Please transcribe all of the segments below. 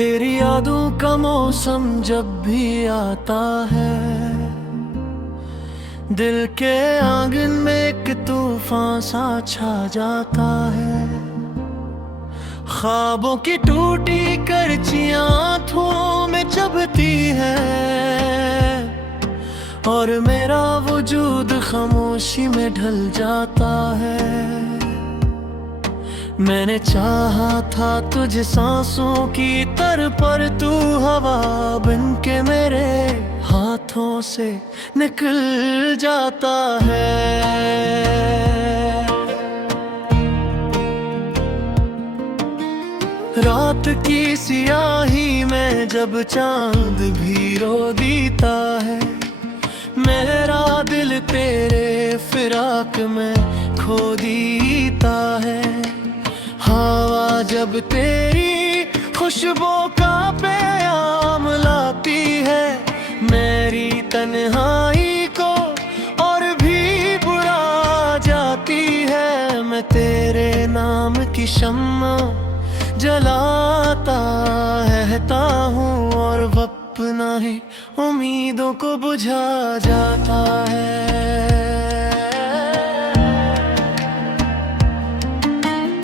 तेरी यादों का मौसम जब भी आता है, दिल के आंगन में एक तूफान सा छा जाता है। ख्वाबों की टूटी करचियां आंखों में चुभती है, और मेरा वजूद खामोशी में ढल जाता है। मैंने चाहा था तुझे सांसों की तरह, पर तू हवा बन के मेरे हाथों से निकल जाता है। रात की सियाही में जब चांद भी रो देता है, मेरा दिल तेरे फिराक में खो देता है। हवा जब तेरी खुशबू का पैगाम लाती है, मेरी तन्हाई को और भी बुझा जाती है। मैं तेरे नाम की शम्मा जलाता रहता हूँ, और अपना ही उम्मीदों को बुझा जाता है।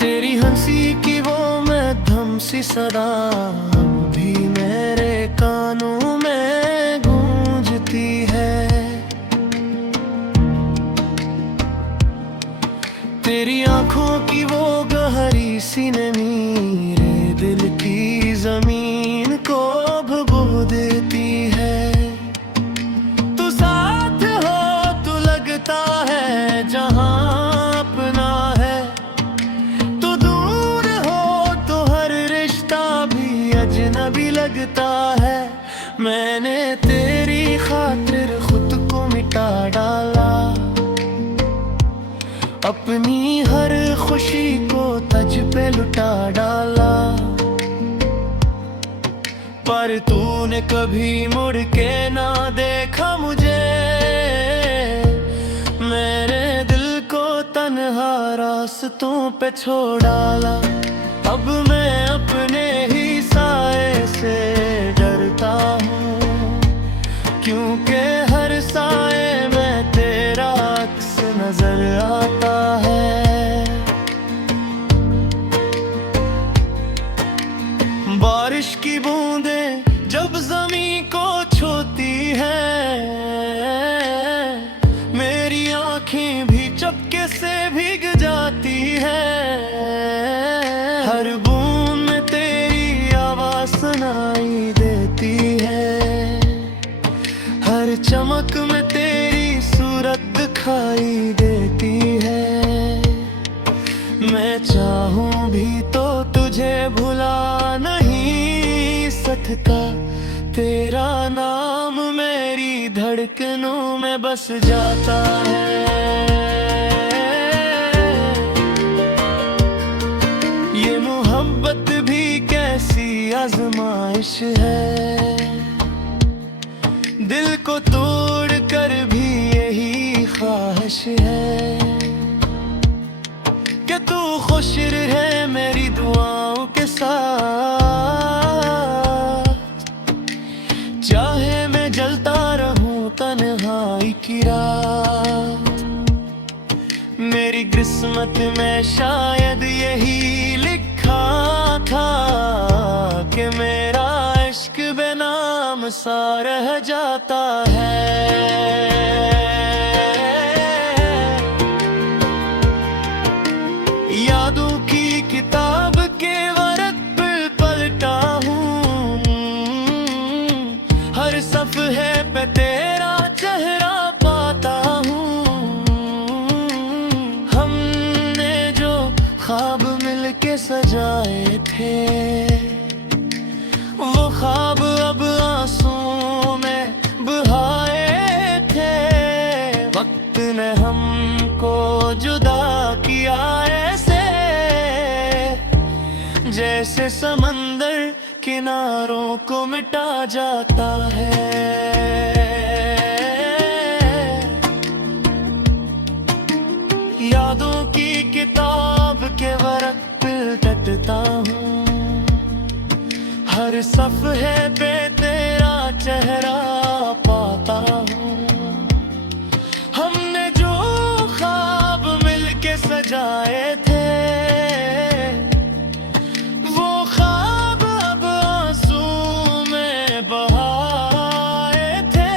तेरी हंसी की वो मध्यम सी सदा भी मेरे कानों में गूंजती है। तेरी आंखों की वो गहरी सी नमी मेरे दिल की जमीन को भुगो देती है। तू साथ हो तो लगता है जहां अपना है, तू दूर हो तो हर रिश्ता भी अजनबी लगता है। मैंने तेरी खातिर खुद को मिटा डाला, अपनी हर खुशी को तुझ पे लुटा डाला, पर तूने कभी मुड़ के ना देखा मुझे। मेरे दिल को तन्हा रास्तों पे छोड़ डाला। अब मैं अपने ही साए से डरता हूँ, क्योंकि हर साए में तेरा अक्स नजर आता है। बारिश की बूंदें जब ज़मीं को छूती हैं, मेरी आँखें भी चपके से भीग जाती हैं। हर बूंद में तेरी आवाज़ सुनाई देती है, हर चमक में तेरी सूरत दिखाई देती है। मैं चाहूं भी तो तुझे भुला नहीं सकता, तेरा नाम मेरी धड़कनों में बस जाता है। ये मोहब्बत भी कैसी आजमाइश है, दिल को तोड़ कर भी यही ख्वाहिश है कि तू खुश रहे मेरी दुआओं के साथ। चाहे मैं जलता रहूं तन्हाई की रात, मेरी किस्मत में शायद यही लिखा था कि मेरा इश्क बेनाम सा रह जाता है। यादों की किताब के वर्क पर पलटा हूँ, हर सफ़हे पे तेरा चेहरा पाता हूँ। हमने जो ख्वाब मिलके सजाए थे, वो ख्वाब अब आंसुओं में बहाए थे। वक्त ने हमको जुदा किया ऐसे, जैसे समंदर किनारों को मिटा जाता है। यादों की किताब के वर्क पे टटता हूँ, हर हर सफ़हे पे तेरा चेहरा पाता हूँ। हमने जो ख्वाब मिलके सजाए थे, वो ख्वाब अब आंसू में बहाए थे।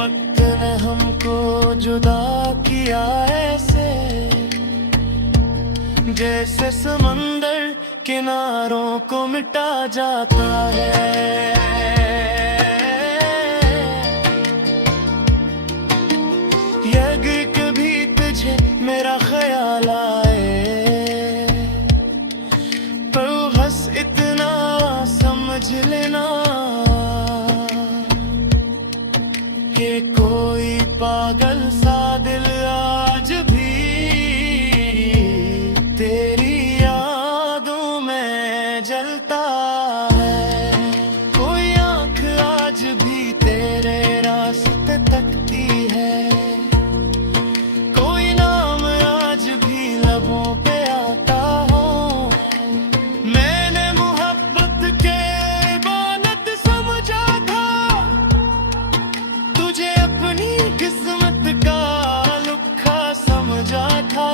वक्त ने हमको जुदा किया ऐसे, जैसे समंदर किनारों को मिटा जाता है। अगर कभी तुझे मेरा ख्याल आए, तो बस इतना समझ लेना कि कोई पागल सा दिल आज भी तेरी यादों में जलता है। कोई आँख आज भी तेरे रास्ते तकती है, कोई नाम आज भी लबों पे आता हो। मैंने मोहब्बत के इबादत समझा था, तुझे अपनी किस्मत का लुख्खा समझा था।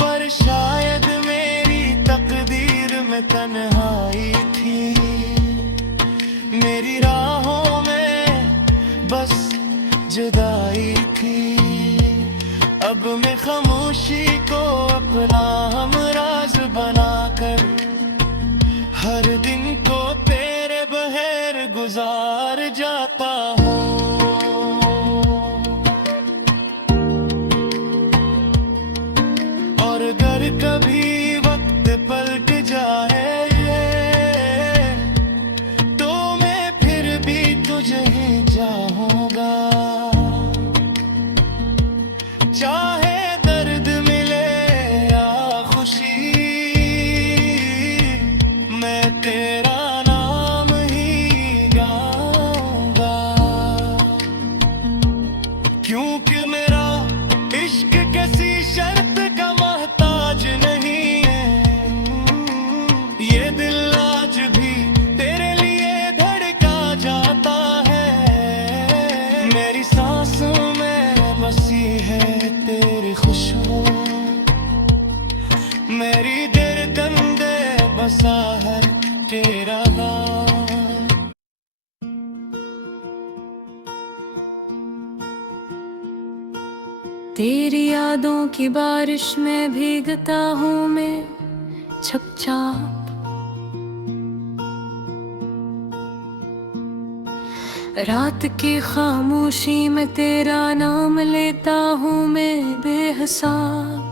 पर शायद मेरी तकदीर में तन्हाई थी, मेरी राहों में बस जुदाई थी। अब मैं खामोशी को अपना हमराज बनाकर हर दिन को तेरे बगैर गुजार जाता हूँ। और अगर कभी वक्त पलट जाए, तो मैं फिर भी तुझे ही चाहूँगा। चाहे दर्द मिले या खुशी, मैं तेरा नाम ही गाऊंगा। क्योंकि मेरा इश्क किसी शर्त का मोहताज नहीं है, ये दिल आज भी तेरे लिए धड़का जाता है। मेरी सांसों में बसी है तेरी खुशबू, मेरी दिल कंधे बसा है तेरा नाम। तेरी यादों की बारिश में भीगता हूँ मैं चुपचाप। रात की खामोशी में तेरा नाम लेता हूँ मैं बेहिसाब।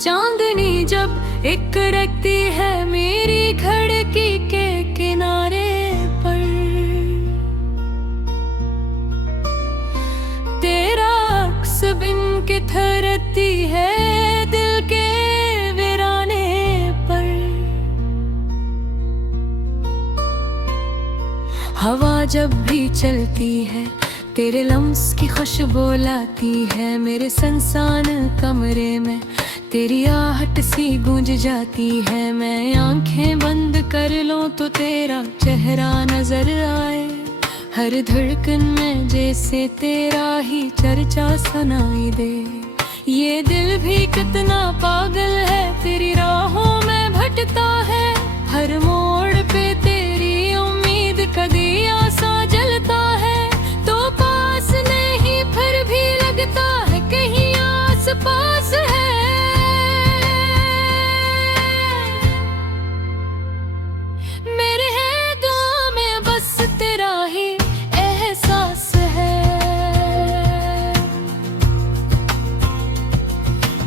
चांदनी जब एक रखती है मेरी खिड़की के किनारे पर, तेरा अक्स बिन के थरती है दिल के वीराने पर। हवा जब भी चलती है तेरे लम्स की खुशबू लाती है। मेरे सुनसान कमरे में तेरी आहट सी गूंज जाती है। मैं आंखें बंद कर लूं तो तेरा चेहरा नजर आए, हर धड़कन में जैसे तेरा ही चर्चा सुनाई दे। ये दिल भी कितना पागल है, तेरी राहों में भटकता है। हर मोड़ पे तेरी उम्मीद का दिया सा जलता है। तो पास नहीं फिर भी लगता है कहीं आस पास है। मेरे है दुआ में बस तेरा ही एहसास है।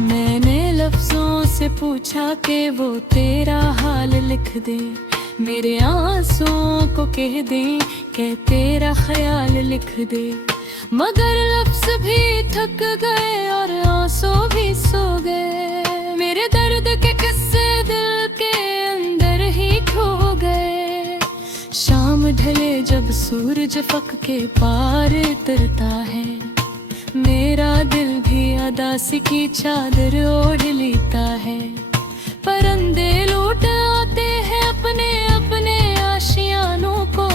मैंने लफ्जों से पूछा कि वो तेरा हाल लिख दे, मेरे आंसुओं को कह दे कि तेरा ख्याल लिख दे। मगर लफ्ज भी थक गए और आंसू भी सो गए। मेरे दर्द के किस्से दिल के अंदर ही खो गए। शाम ढले जब सूरज फक के पार उतरता है, मेरा दिल भी अदासी की चादर ओढ़ लेता है। बंदे लूट आते हैं अपने अपने आशियानों को,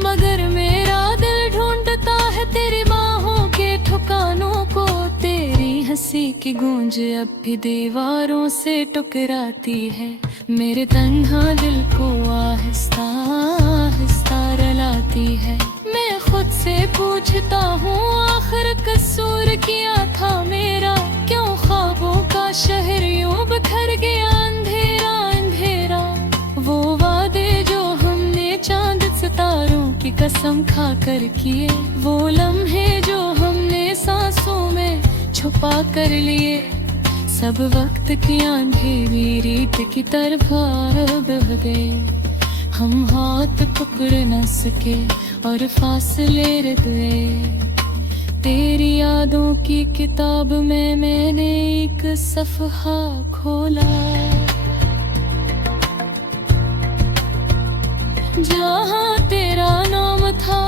मगर मेरा दिल ढूंढता है तेरी बाहों के ठिकानों को। तेरी हंसी की गूंज अब भी दीवारों से टकराती है, मेरे तन्हा दिल को आहिस्ता आहिस्ता रुलाती है। मैं खुद से पूछता हूँ आखिर कसूर क्या था मेरा, क्यों ख्वाबों का शहर यूं बिखर गया अंधेरा अंधेरा। वो वादे जो हमने चांद सितारों की कसम खा कर किए, वो लम्हे जो हमने सांसों में छुपा कर लिए, सब वक्त की अंधेरी रीत की तरफ बह गए। हम हाथ पकड़ न सके और फासले रह गए। तेरी यादों की किताब में मैंने एक सफ़हा खोला, जहाँ तेरा नाम था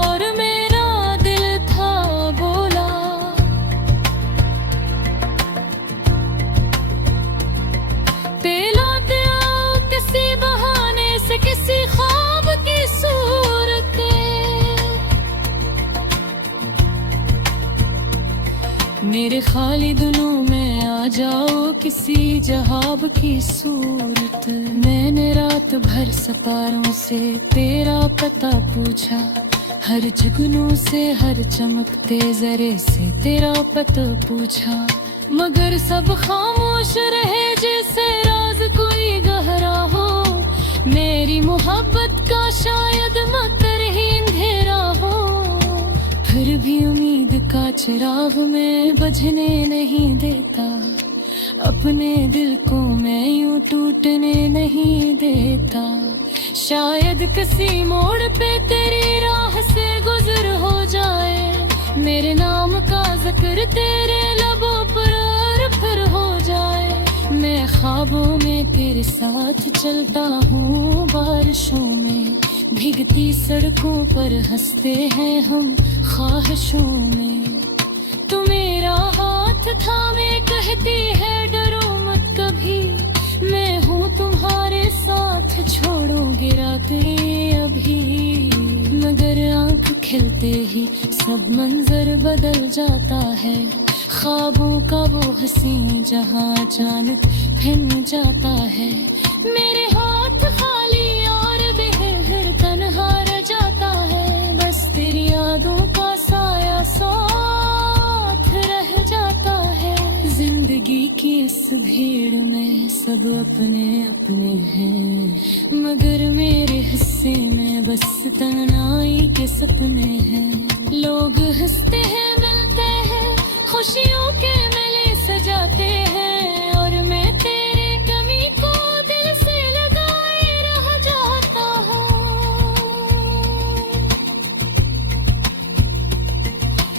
और मेरा दिल था बोला। तेलाते आओ किसी बहाने से किसी ख्वाब की सूरत, मेरे खाली दिलों में आ जाओ किसी जहाब की सूरत। मैंने रात भर सपारों से तेरा पता पूछा, हर जुगनू से हर चमकते जरे से तेरा पता पूछा, मगर सब खामोश रहे जैसे राज कोई गहरा हो। मेरी मोहब्बत का शायद मकर ही अंधेरा हो, फिर भी उम्मीद का चिराग में बुझने नहीं देता। अपने दिल को मैं यूं टूटने नहीं देता। शायद किसी मोड़ पे तेरी राह से गुजर हो जाए, मेरे नाम का जिक्र तेरे लबों पर और फिर हो जाए। मैं ख्वाबों में तेरे साथ चलता हूँ, बारिशों में भीगती सड़कों पर हंसते हैं हम ख्वाहिशों में। तू मेरा हाथ थामे कहती है डरो मत कभी, मैं हूँ तुम्हारे साथ छोड़ोगे रातें अभी। मगर आँख खिलते ही सब मंजर बदल जाता है, ख्वाबों का वो हसीन जहाँ अचानक फिर जाता है। मेरे हाथ खाली और बेहर तन्हा रह जाता है, बस तेरी यादों का साया साथ रह जाता है। जिंदगी की इस भीड़ में सब अपने अपने हैं, मगर मेरे हिस्से में बस तन्हाई के सपने हैं। लोग हंसते हैं मिलते हैं खुशियों के मेले सजाते हैं, और मैं तेरे कमी को दिल से लगाए रह जाता हूँ।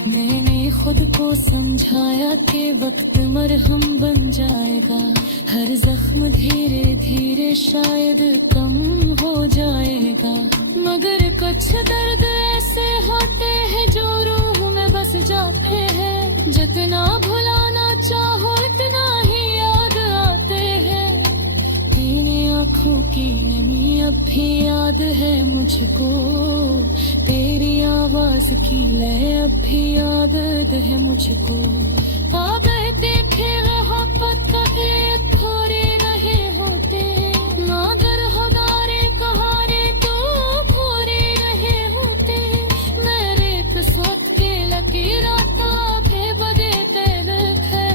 मैंने खुद को समझाया कि वक्त मरहम बन जाएगा, हर जख्म धीरे धीरे शायद कम हो जाएगा। मगर कुछ दर्द ऐसे होते हैं जो रूह में बस जाते हैं, जितना भुलाना चाहो इतना ही याद आते हैं। तेरी आँखों की नमी अब भी याद है मुझको, तेरी आवाज की लय अब भी याद है मुझको। आ गए देखे मोहब्बत का थोड़े रहे होते, मगर खुदारे कहारे तो भोरे रहे होते। मेरे कसौट के लकीराता भे बदे तेल है,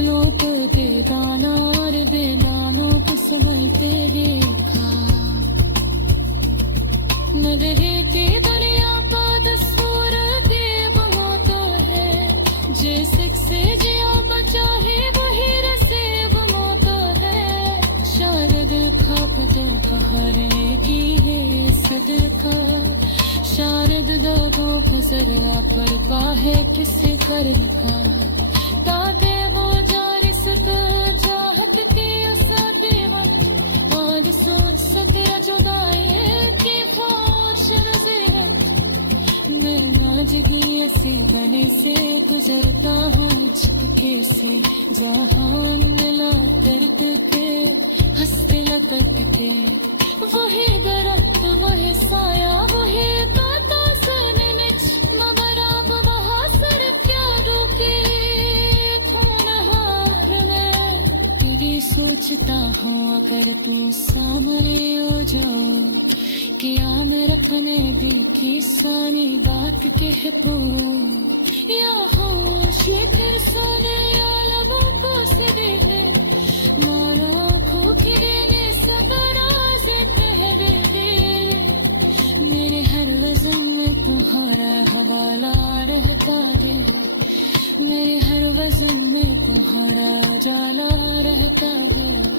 लोग दे दाना और दे दानों को समझते देखा। न रहती दुनिया का दस्तूर देव हो तो है, जैसे से जिया बचा है वही रसेब मौत है। शायद खापतों का हरने की है सदका, शायद दगों को जरा पर काहे किसे कर रखा। ताके वो जारी सक चाहत की उसके वक्त, आज सोच सके जुदाई की ख्वाहिश नज़र। मैं नाज़गी ऐसी बने से गुजरता हूँ चुपके से, जहान मिला दर्द पे तक के, वही दरख्त वही साया वही बातों से निच मगराब वहाँ सर क्या रुके खून हार में। तेरी सोचता हूँ अगर तू सामने हो जाओ, क्या मेरे अपने दिल की सारी बात कह तो, या होश फिर सोने या लबों को सिरे है, मारो आँखों की रेने सब राज कह दे। मेरे हर वजन में तुम्हारा हवाला रहता है, मेरे हर वजन में तुम्हारा उजाला रहता है।